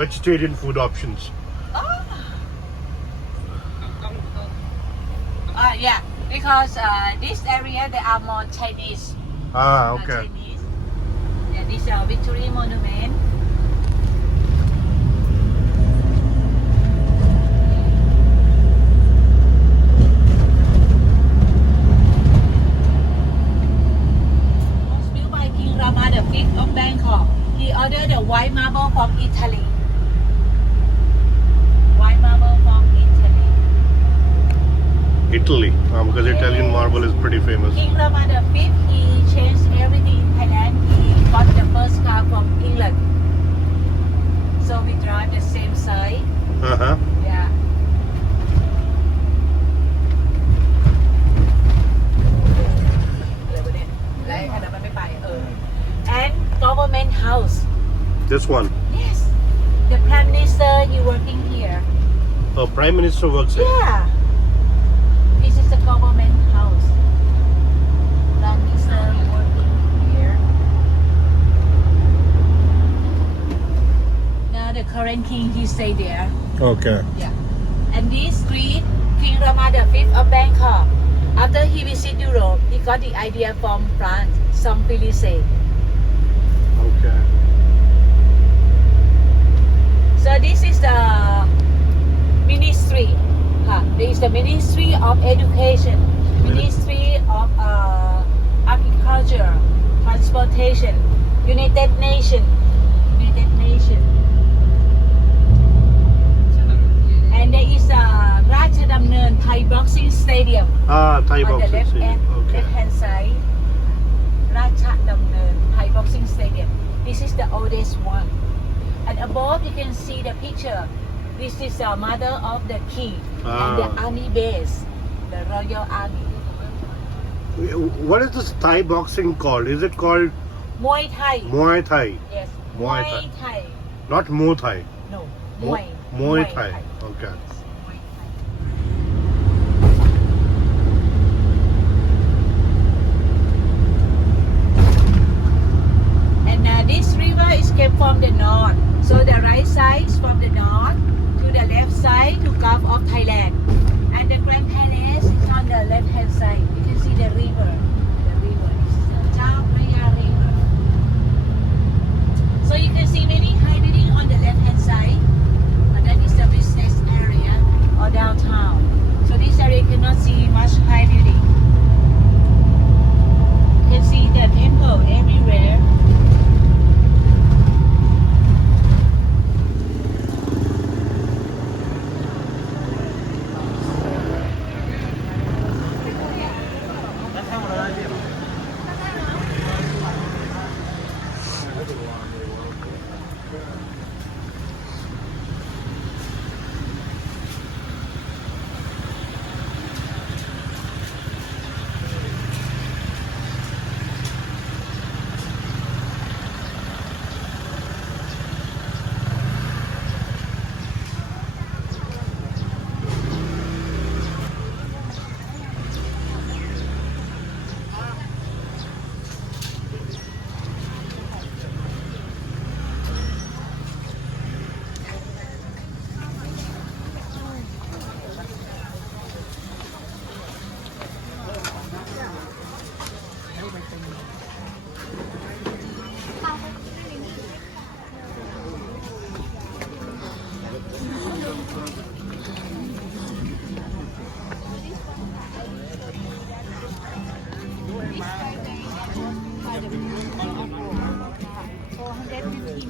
vegetarian food options. Yeah, because this area there are more Chinese. Okay. Chinese. Yeah, this is Victory Monument. Was built by King Rama V of Bangkok. He ordered the white marble from Italy. White marble from Italy. Italy, because Italian marble is pretty famous. King Rama V, he changed everything in Thailand. He got the first car from England. So we drive the same side. Uh-huh. Yeah. And government house. This one. Yes. The Prime Minister, he working here. Oh, Prime Minister works here. Yeah. This is the government house. Prime Minister working here. Now the current king, he stay there. Okay. Yeah. And this street, King Rama V of Bangkok. After he visit Europe, he got the idea from France, Champs-Élysées. Okay. So this is the ministry. There is the Ministry of Education, Ministry of Agriculture, Transportation, United Nations. And there is a Ratchadamnern Thai Boxing Stadium Thai on the boxing left stadium. Okay. hand side. Ratchadamnern Thai Boxing Stadium. This is the oldest one. And above you can see the picture. This is the mother of the king and the army base, the Royal Army. What is this Thai boxing called? Is it called Muay Thai. Muay Thai? Yes. Muay Muay Thai. Thai. Not Muay Thai. No. Muay Thai. Okay. Muay Thai. And this river is came from the north. So the right side is from the north to the left side to Gulf of Thailand. And the Grand Palace is on the left hand side. You can see the river. The river is the Chao Phraya River. So you can see many high buildings on the left hand side. And that is the business area or downtown. So this area you cannot see much high building. You can see the temple everywhere.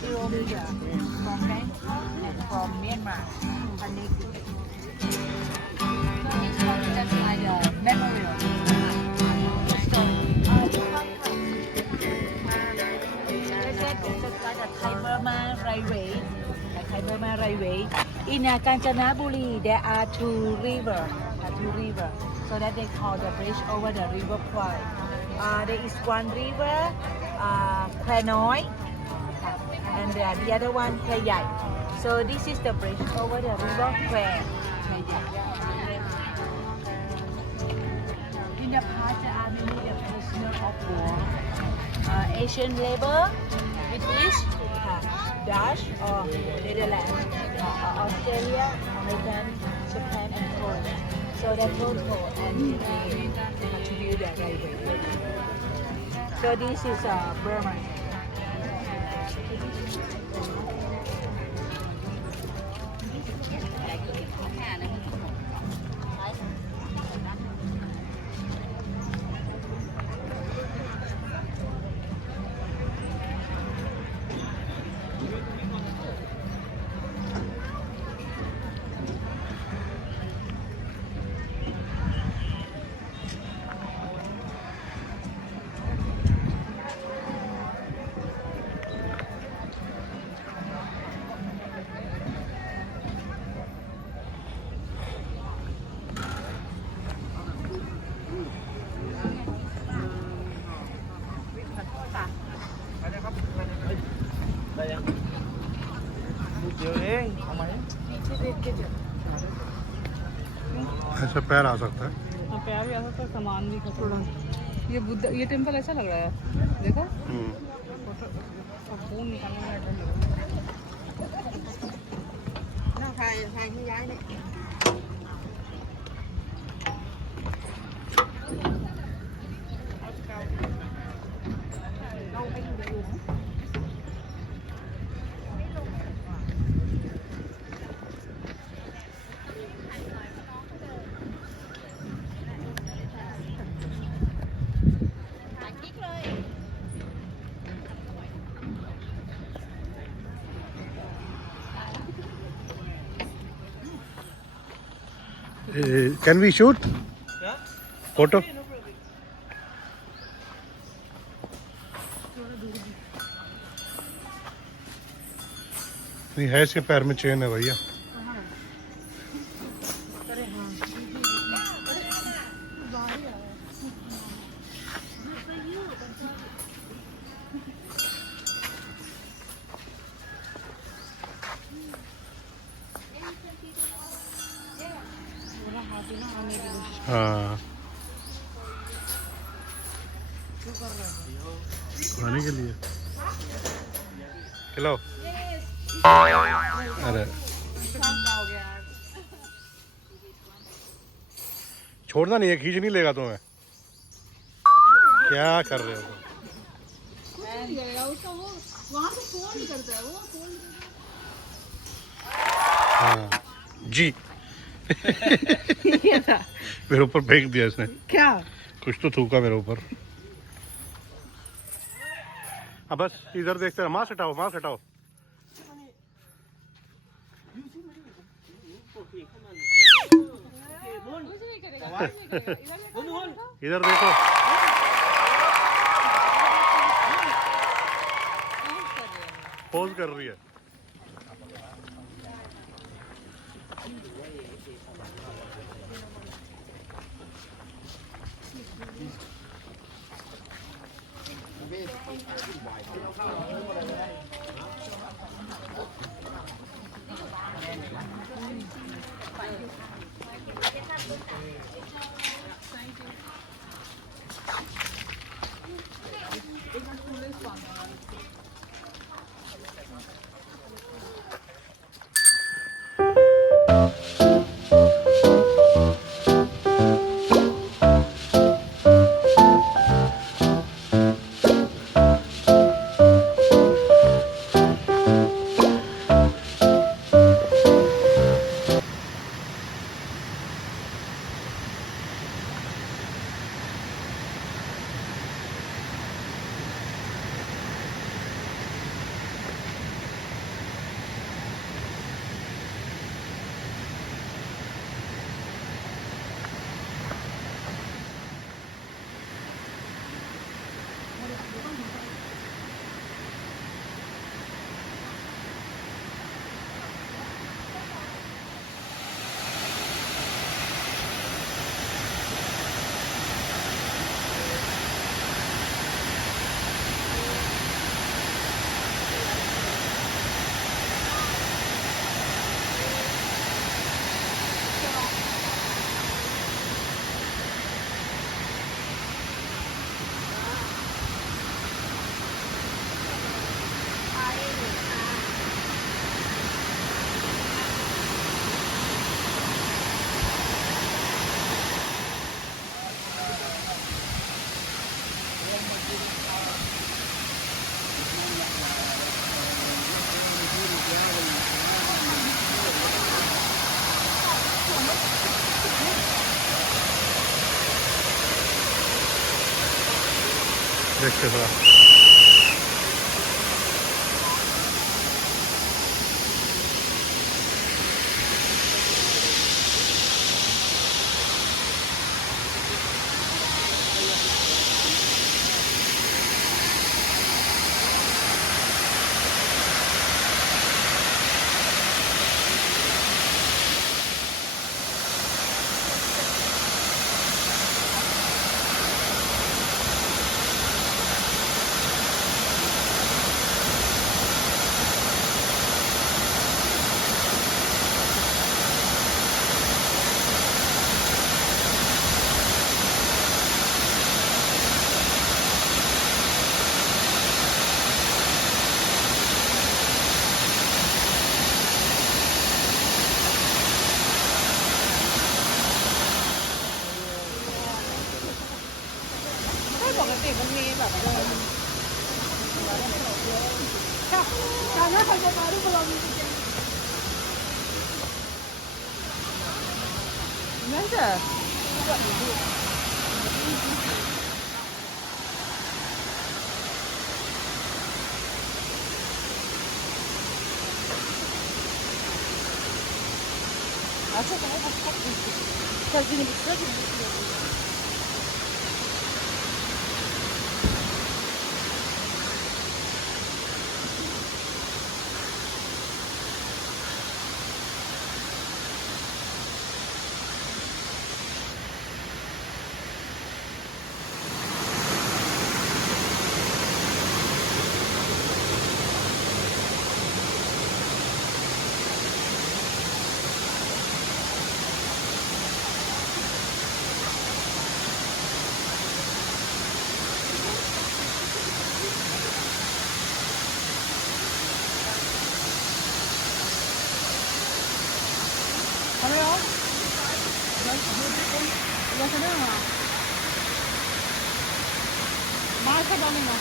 kilometers from Bangkok and from Myanmar connected. So it's just like a memorial. It's just like a Thai Burma railway. Like Thai Burma railway. In Kanchanaburi, there are two rivers. So that they call the bridge over the river Kwai. There is one river, Kwe Noi, and the other one, Kwe Yai. So this is the bridge over the river Kwe. In the past, there are many prisoners of war, Asian labor, British, Dutch or Netherlands, Australia, American, Japan, and Korea. So that total and they contribute their railway. So this is Burma. ऐसे पैर आ सकता है हाँ पैर भी आ सकता है सामान भी थोड़ा ये बुद्ध ये टेम्पल अच्छा लग रहा है देखो फोटो फोन निकालने में डर लग रहा है Can we shoot? Yeah. Photo? नहीं है इसके पैर में चेन है भैया हाँ खाने के लिए खिलाओ अरे छोड़ना नहीं है खींच नहीं लेगा तुम्हें क्या कर रहे हो हाँ जी मेरे ऊपर फेंक दिया इसने क्या कुछ तो थूका मेरे ऊपर अब बस इधर देखते हैं मास्क हटाओ इधर देखो पोज कर रही है देखते थोड़ा Imagine. Hello? Ilan ka na nga? Mahal ka ba nila?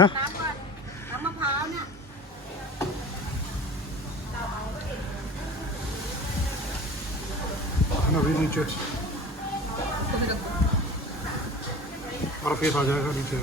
ฮะ น้ำมะพร้าวเนี่ย खाना भी नीचे बर्फ आ जाएगा नीचे